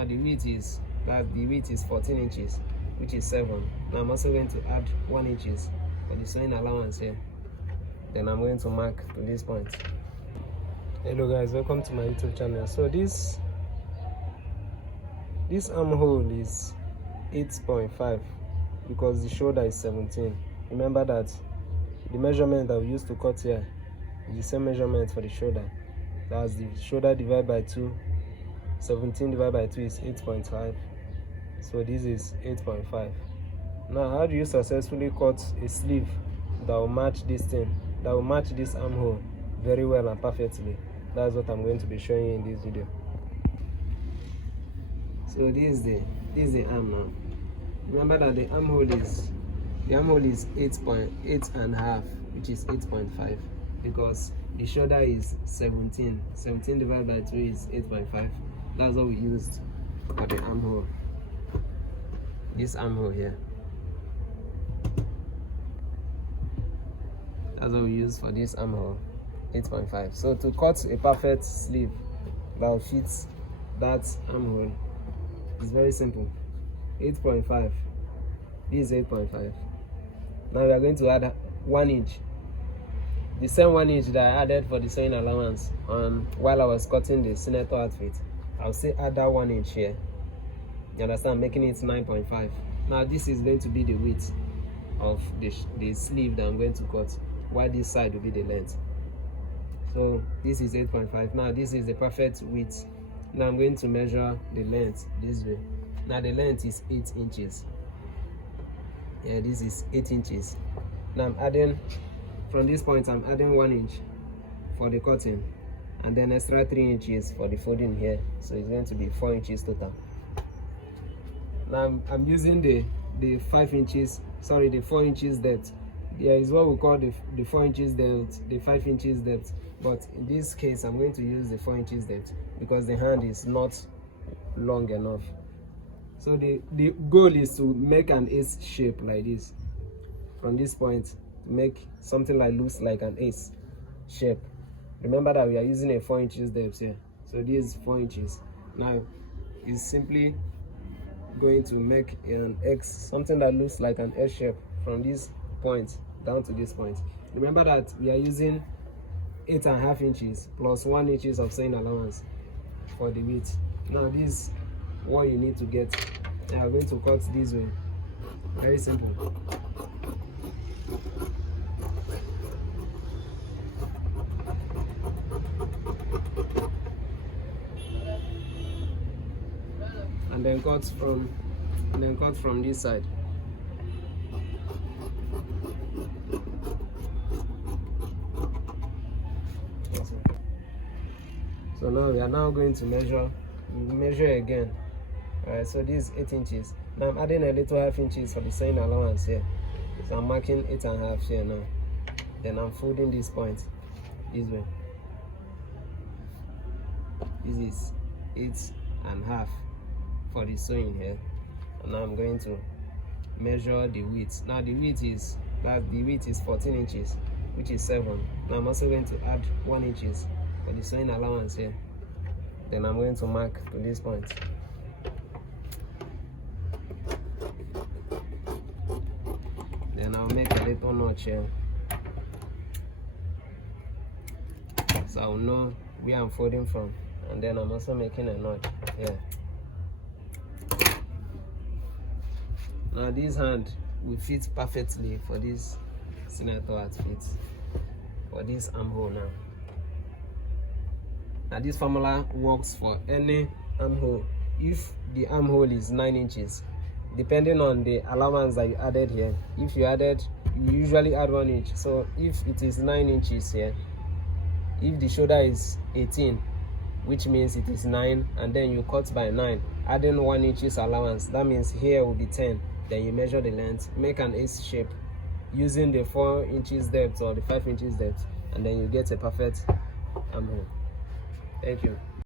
Now the width is 14 inches, which is 7. Now I'm also going to add 1 inches for the sewing allowance here. Then I'm going to mark to this point. Hello guys, welcome to my YouTube channel. So this armhole is 8.5 because the shoulder is 17. Remember that the measurement that we used to cut here is the same measurement for the shoulder. That's the shoulder divided by 2. 17 divided by 2 is 8.5. So this is 8.5. Now, how do you successfully cut a sleeve that will match this thing, that will match this armhole very well and perfectly? That's what I'm going to be showing you in this video. So this is the arm now. Remember that the armhole is 8.5, which is 8.5, because the shoulder is 17. 17 divided by 2 is 8.5. That's what we used for the armhole. This armhole here. That's what we use for this armhole, 8.5. So to cut a perfect sleeve that will fit that armhole, it's very simple. 8.5. This is 8.5. Now we are going to add 1 inch. The same 1 inch that I added for the sewing allowance while I was cutting the senator outfit. I'll say add that 1 inch here. You understand? Making it 9.5. Now this is going to be the width of the sleeve that I'm going to cut, while this side will be the length. So this is 8.5. Now this is the perfect width. Now I'm going to measure the length this way. Now the length is 8 inches. Yeah, this is 8 inches. Now I'm adding, from this point I'm adding 1 inch for the cutting, and then extra 3 inches for the folding here. So it's going to be 4 inches total. Now I'm using the 4 inches depth. There is what we call the 4 inches depth, the 5 inches depth. But in this case, I'm going to use the 4 inches depth because the hand is not long enough. So the goal is to make an ace shape like this. From this point, to make something like looks like an ace shape. Remember that we are using a 4 inches depth here. So this is 4 inches. Now it's simply going to make an X, something that looks like an S shape from this point down to this point. Remember that we are using 8.5 inches plus 1 inches of sewing allowance for the width. Now this is what you need to get. And I'm going to cut this way. Very simple. And then cut from this side. So now we are going to measure again. Alright, so this is 8 inches. Now I'm adding a little 1/2 inches for the sewing allowance here. So I'm marking 8.5 here now. Then I'm folding this point this way. This is 8.5 for the sewing here. And now I'm going to measure the width. Now the width is 14 inches, which is 7. Now I'm also going to add 1 inches for the sewing allowance here. Then I'm going to mark to this point. Then I'll make a little notch here, so I'll know where I'm folding from. And then I'm also making a notch here. Now this hand will fit perfectly for this senator outfit, for this armhole now. Now this formula works for any armhole. If the armhole is 9 inches, depending on the allowance that you added here, if you usually add 1 inch. So if it is 9 inches here, if the shoulder is 18, which means it is 9, and then you cut by 9, adding 1 inches allowance, that means here will be 10. Then you measure the length, make an ace shape using the 4 inches depth or the 5 inches depth, and then you get a perfect armhole. Thank you.